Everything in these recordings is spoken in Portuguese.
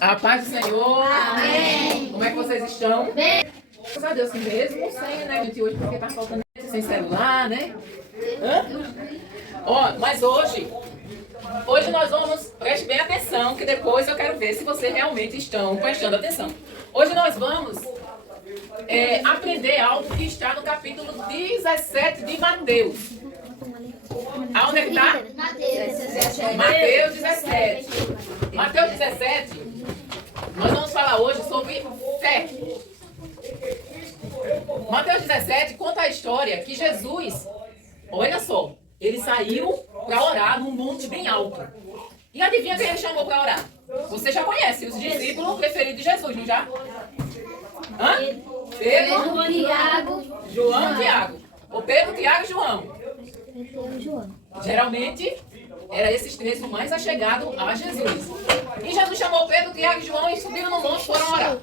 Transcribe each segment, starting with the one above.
A paz do Senhor. Amém. Como é que vocês estão? Bem. Graças a Deus que mesmo sem, né, gente, hoje, porque tá faltando sem celular, né? Ó, mas hoje nós vamos, preste bem atenção, que depois eu quero ver se vocês realmente estão prestando atenção. Hoje nós vamos aprender algo que está no capítulo 17 de Mateus. Aonde é que está? Mateus 17. Mateus 17, nós vamos falar hoje sobre fé. Mateus 17 conta a história que Jesus, olha só, ele saiu para orar num monte bem alto. E adivinha quem ele chamou para orar? Você já conhece os discípulos preferidos de Jesus, não já? Pedro, Tiago, João e Tiago. O Pedro, Tiago e João. Geralmente, era esses três o mais achegado a Jesus. E Jesus chamou Pedro, Tiago e João e subiram no monte e foram orar.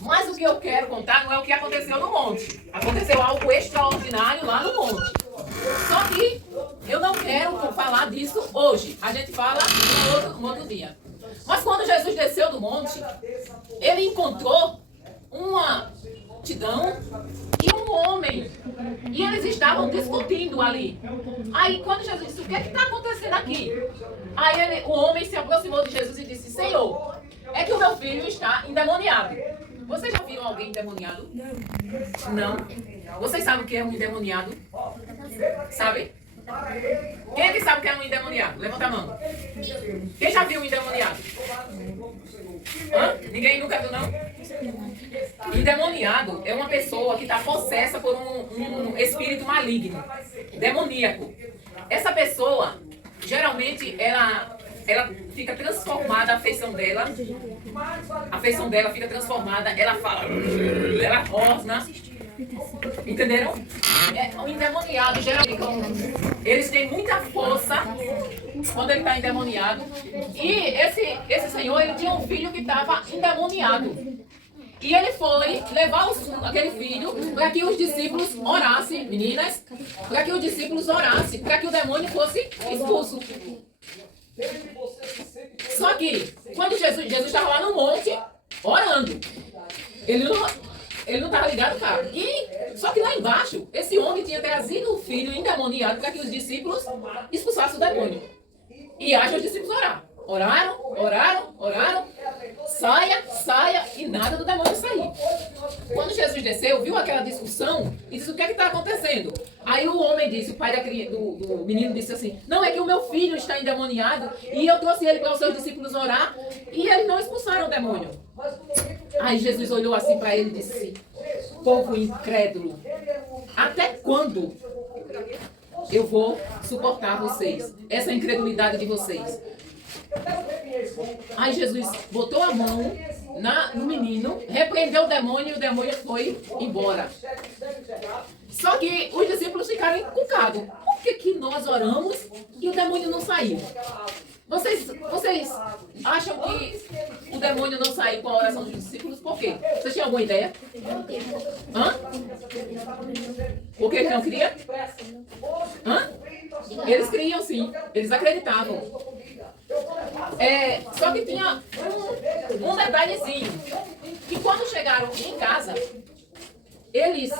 Mas o que eu quero contar não é o que aconteceu no monte. Aconteceu algo extraordinário lá no monte. Só que eu não quero falar disso hoje. A gente fala no outro dia. Mas quando Jesus desceu do monte, ele encontrou uma multidão e um homem. E eles estavam discutindo ali. Aí quando Jesus disse, o que está acontecendo aqui? Aí o homem se aproximou de Jesus e disse, Senhor, é que o meu filho está endemoniado. Vocês já viram alguém endemoniado? Não. Vocês sabem o que é um endemoniado? Sabe? Quem é que sabe o que é um endemoniado? Levanta a mão. Quem já viu um endemoniado? Ninguém nunca viu, não? Endemoniado é uma pessoa que está possessa por um espírito maligno, demoníaco. Essa pessoa, geralmente, ela fica transformada, a feição dela fica transformada, ela fala, ela rosna. Entenderam? O endemoniado, geralmente, eles têm muita força quando ele está endemoniado. E esse senhor, ele tinha um filho que estava endemoniado. E ele foi levar aquele filho para que os discípulos orassem, meninas, para que os discípulos orassem, para que o demônio fosse expulso. Só que, quando Jesus estava lá no monte, orando, ele não estava ligado, cara. Só que lá embaixo, esse homem tinha trazido o filho endemoniado para que os discípulos expulsassem o demônio. E haja os discípulos orar. Oraram. Saia, e nada do demônio sair. Quando Jesus desceu, viu aquela discussão e disse, o que é que está acontecendo? Aí o homem disse, o pai do menino disse assim, não, é que o meu filho está endemoniado e eu trouxe ele para os seus discípulos orar e eles não expulsaram o demônio. Aí Jesus olhou assim para ele e disse, povo incrédulo, até quando eu vou suportar vocês, essa incredulidade de vocês? Aí Jesus botou a mão no menino, repreendeu o demônio e o demônio foi embora. Só que os discípulos ficaram encucados. Por que nós oramos e o demônio não saiu? Vocês acham que o demônio não saiu com a oração dos discípulos? Por quê? Vocês tinham alguma ideia? Por que eles não criam? Eles criam sim, eles acreditavam. Só que tinha um detalhezinho, que quando chegaram em casa, eles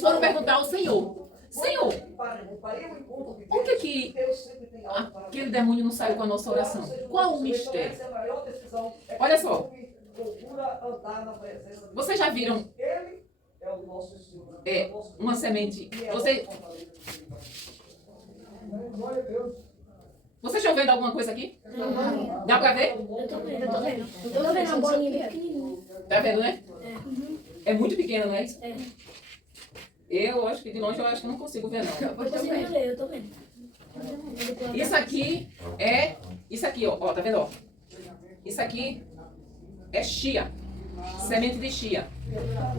foram perguntar ao Senhor, por que aquele demônio não saiu com a nossa oração? Qual o mistério? Olha só, vocês já viram uma semente? Vocês estão vendo alguma coisa aqui? Não. Dá pra ver? Eu tô vendo a bolinha bem pequenininha. Tá vendo, né? É muito pequena, não é isso? É. Eu acho que de longe eu acho que não consigo ver, não. Eu tô vendo. Isso aqui, ó, tá vendo, ó? Isso aqui é chia, semente de chia.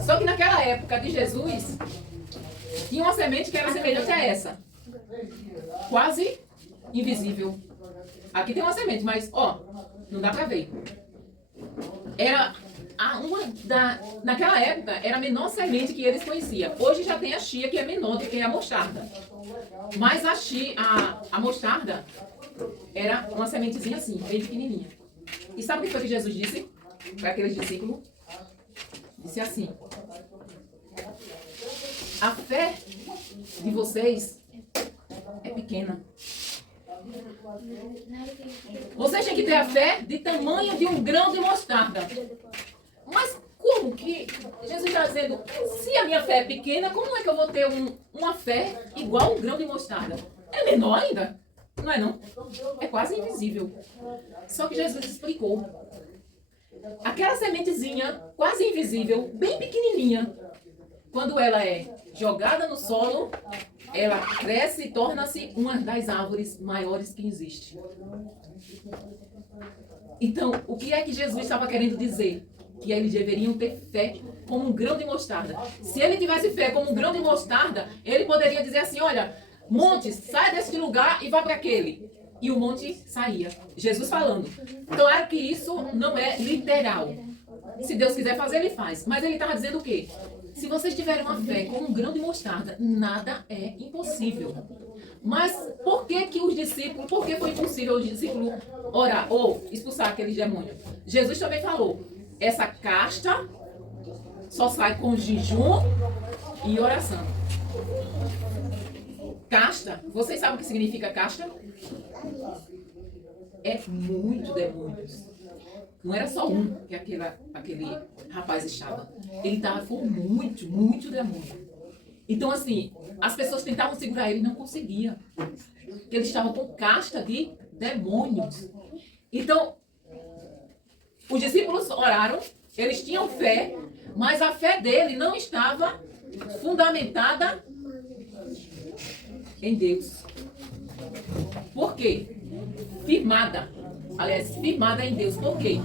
Só que naquela época de Jesus, tinha uma semente que era semelhante a essa. Quase invisível. Aqui tem uma semente, mas, ó, não dá pra ver. Naquela época, era a menor semente que eles conheciam. Hoje já tem a chia, que é menor do que a mostarda. Mas a mostarda, era uma sementezinha assim, bem pequenininha. E sabe o que foi que Jesus disse para aqueles discípulos? Disse assim: a fé de vocês é pequena. Vocês têm que ter a fé de tamanho de um grão de mostarda. Mas como que Jesus está dizendo, se a minha fé é pequena, como é que eu vou ter uma fé igual a um grão de mostarda? É menor ainda? Não é não? É quase invisível. Só que Jesus explicou. Aquela sementezinha, quase invisível, bem pequenininha, quando ela é jogada no solo, ela cresce e torna-se uma das árvores maiores que existe. Então, o que é que Jesus estava querendo dizer? Que eles deveriam ter fé como um grão de mostarda. Se ele tivesse fé como um grão de mostarda, ele poderia dizer assim, olha, monte, sai deste lugar e vá para aquele. E o monte saía. Jesus falando. Claro que isso não é literal. Se Deus quiser fazer, ele faz. Mas ele estava dizendo o quê? Se vocês tiverem uma fé como um grão de mostarda, nada é impossível. Mas por que que os discípulos, por que foi impossível os discípulos orar ou expulsar aqueles demônios? Jesus também falou, essa casta só sai com jejum e oração. Casta, vocês sabem o que significa casta? É muito demônios. Não era só um que aquele rapaz estava. Ele estava com muito demônio. Então, assim, as pessoas tentavam segurar ele e não conseguiam. Porque eles estavam com casta de demônios. Então, os discípulos oraram, eles tinham fé, mas a fé dele não estava fundamentada em Deus. Por quê? Firmada. Aliás, firmada em Deus. Por quê?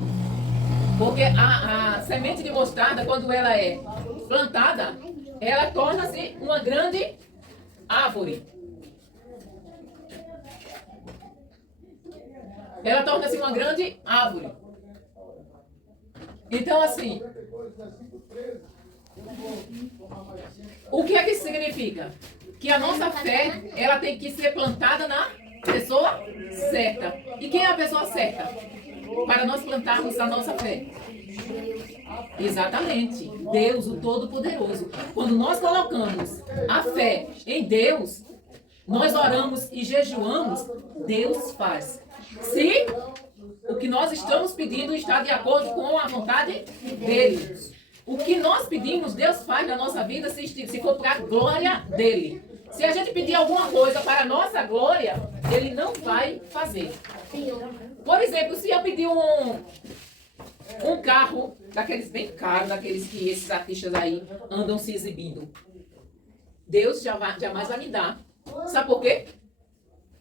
Porque a semente de mostarda, quando ela é plantada, ela torna-se uma grande árvore. Ela torna-se uma grande árvore. Então, assim, o que é que isso significa? Que a nossa fé, ela tem que ser plantada na pessoa certa. E quem é a pessoa certa? Para nós plantarmos a nossa fé. Exatamente. Deus, o Todo-Poderoso. Quando nós colocamos a fé em Deus, nós oramos e jejuamos, Deus faz. Se o que nós estamos pedindo está de acordo com a vontade dele. O que nós pedimos, Deus faz na nossa vida se for para a glória dele. Se a gente pedir alguma coisa para a nossa glória, ele não vai fazer. Por exemplo, se eu pedir um carro, daqueles bem caros, daqueles que esses artistas aí andam se exibindo, Deus jamais vai me dar. Sabe por quê?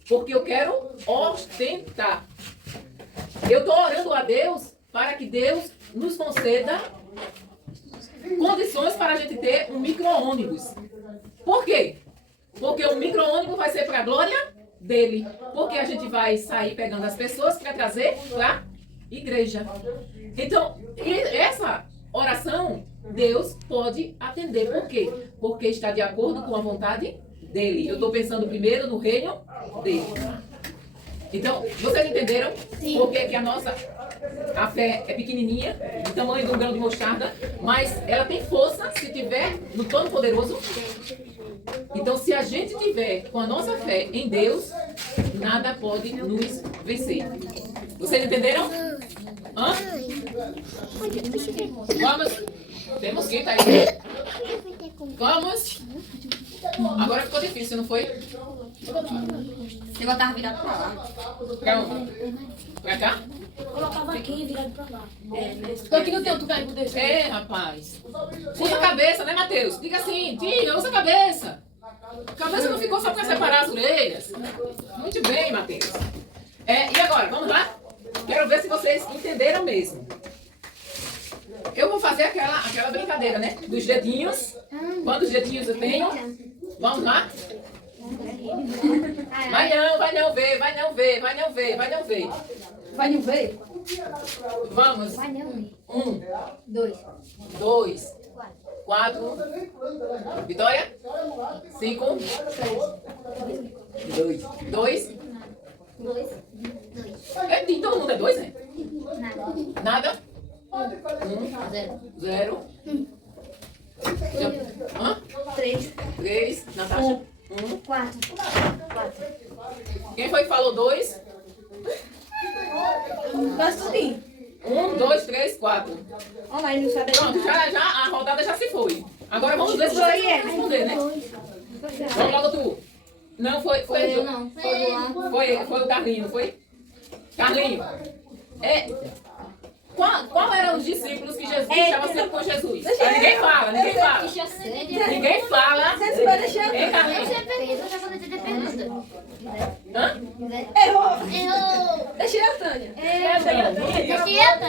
Porque eu quero ostentar. Eu estou orando a Deus para que Deus nos conceda condições para a gente ter um micro-ônibus. Por quê? Porque o micro-ônibus vai ser para a glória dele. Porque a gente vai sair pegando as pessoas para trazer para a igreja. Então, essa oração, Deus pode atender. Por quê? Porque está de acordo com a vontade dele. Eu estou pensando primeiro no reino dele. Então, vocês entenderam? Sim. Por que a fé é pequenininha, do tamanho de um grão de mostarda, mas ela tem força se tiver no Todo-Poderoso. Então, se a gente tiver com a nossa fé em Deus, nada pode nos vencer. Vocês entenderam? Hã? Vamos. Temos que estar aí. Vamos. Agora ficou difícil, não foi? Você botava virado pra lá. Pra onde? Pra cá? Colocava aqui virado pra lá. Tô aqui no teu, tu vai poder. É, rapaz. Usa a cabeça, né, Matheus? Diga assim, tia, usa a cabeça. A cabeça não ficou só para separar as orelhas. Muito bem, Matheus. E agora, vamos lá? Quero ver se vocês entenderam mesmo. Eu vou fazer aquela brincadeira, né? Dos dedinhos. Quantos dedinhos eu tenho? Vamos lá? Vai não ver. Vai não ver? Vamos. 1, 2, 4. Vitória? 5. 2. 2. E todo mundo é 2, né? Nada. Nada? 0. 0. Hã? 3. 3. Natasha? 4. Quem foi que falou 2? Nós tudinho. 1, 2, 3, 4. Olha lá, ele não sabe. Pronto, já a rodada já se foi. Agora vamos ver se você vai responder, né? Vamos logo tu. Não, foi Eu não. Foi o Carlinho, não foi? Carlinho. Qual eram os discípulos que Jesus estava sempre com Jesus? Ninguém fala. Ninguém fala. Você vai deixar. Ei, Carlinho. Hã? Errou. Deixa eu, Tânia. Desliga,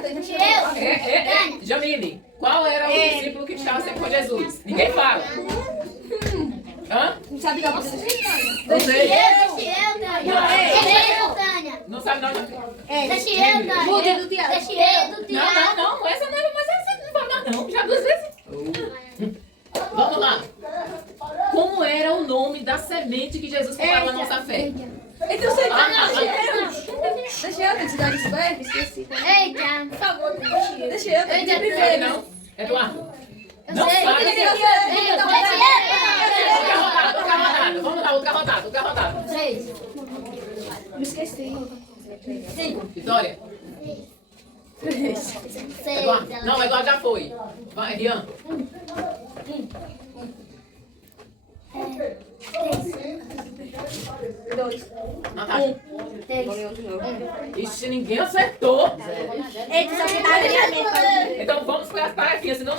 Tânia. Jamile, qual era o discípulo que estava sempre com Jesus? Ninguém fala. Hã? Não sabe não. Não sei. Não sabe não. Mude do Tiago. Não, essa não é, mas essa não vai dar não, já 2 vezes. Vamos lá. Como era o nome da semente que Jesus comprava na nossa fé? Então você deixa eu, tem que dar isso, vai? Esqueci. Por favor, Deixa eu, tem que Sabe primeiro. não? Eduardo. Eu Não sei. sabe. Outra rodada. Vamos lá, outra rodada. 3. Me esqueci. 5. Vitória. 6. Eduardo. Não, Eduardo já foi. Vai, Rian. 2. Natasha. 3. Ixi, ninguém acertou. Eita, só que tá Então vamos para as tarefinhas, senão